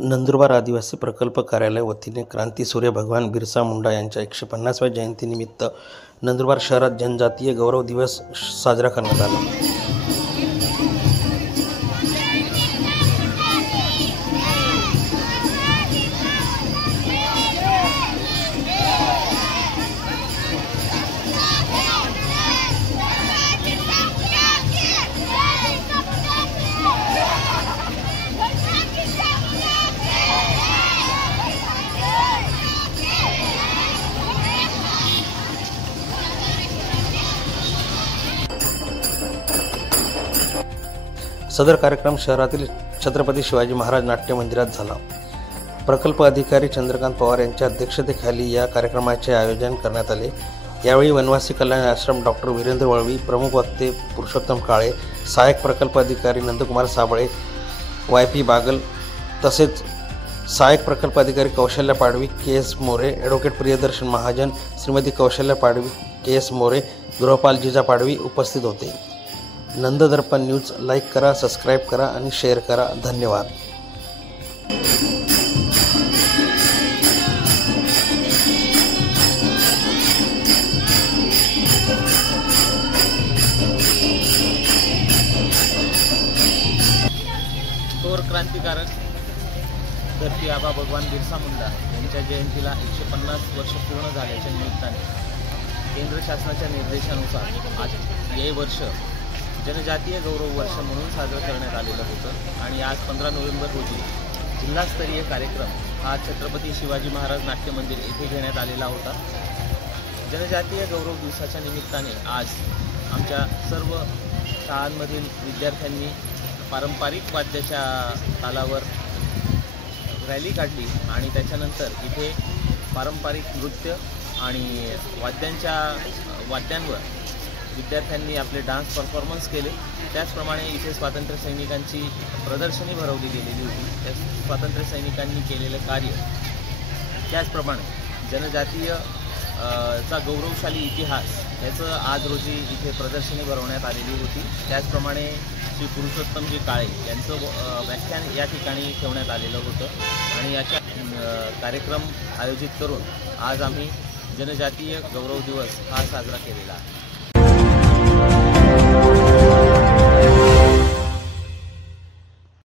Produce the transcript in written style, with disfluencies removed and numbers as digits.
नंदुरबार आदिवासी प्रकल्प कार्यालय वतीने क्रांतीसूर्य भगवान बिरसा मुंडा यांच्या 150व्या जयंतीनिमित्त नंदुरबार शहरात जनजातीय गौरव दिवस साजरा करण्यात आला। सदर कार्यक्रम शहरातील छत्रपती शिवाजी महाराज नाट्य मंदिरात झाला। प्रकल्प अधिकारी चंद्रकांत पवार यांच्या अध्यक्षतेखाली या कार्यक्रमाचे आयोजन करण्यात आले। यावेळी वनवासी कल्याण आश्रम डॉक्टर वीरेंद्र वळवी, प्रमुख वक्ते पुरुषोत्तम काळे, सहाय्यक प्रकल्प अधिकारी नंदकुमार साबळे, YP बागल तसेच सहाय्यक प्रकल्प अधिकारी कौशल्या पाडवी, KS मोरे, ॲडव्होकेट प्रियदर्शन महाजन, श्रीमती कौशल्या पाडवी, KS मोरे, गृहपाल जिजा पाडवी उपस्थित होते। नंददर्पण न्यूज लाईक करा, सबस्क्राईब करा आणि शेअर करा। धन्यवाद। थोर क्रांतिकारक धरती आबा भगवान बिरसा मुंडा यांच्या जयंतीला 150 वर्ष पूर्ण झाल्याच्या निमित्ताने केंद्र शासनाच्या निर्देशानुसार आज हे वर्ष जनजातीय गौरव वर्ष म्हणून साजरं करण्यात आलेलं होतं आणि आज 15 नोव्हेंबर रोजी जिल्हास्तरीय कार्यक्रम हा छत्रपती शिवाजी महाराज नाट्य मंदिर येथे घेण्यात आलेला होता। जनजातीय गौरव दिवसाच्या निमित्ताने आज आमच्या सर्व शाळांमधील विद्यार्थ्यांनी पारंपरिक वाद्याच्या तालावर रॅली काढली आणि त्याच्यानंतर इथे पारंपरिक नृत्य आणि वाद्यांवर विद्यार्थ्यांनी आपले डान्स परफॉर्मन्स केले। त्याचप्रमाणे इथे स्वातंत्र्य सैनिकांची प्रदर्शनी भरवली गेलेली होती। त्या स्वातंत्र्य सैनिकांनी केलेलं कार्य, त्याचप्रमाणे जनजातीय चा गौरवशाली इतिहास याचं आज रोजी इथे प्रदर्शनी भरवण्यात आलेली होती। त्याचप्रमाणे श्री पुरुषोत्तमजी काळे यांचं व्याख्यान या ठिकाणी ठेवण्यात आलेलं होतं आणि याचा कार्यक्रम आयोजित करून आज आम्ही जनजातीय गौरव दिवस हा साजरा केलेला आहे।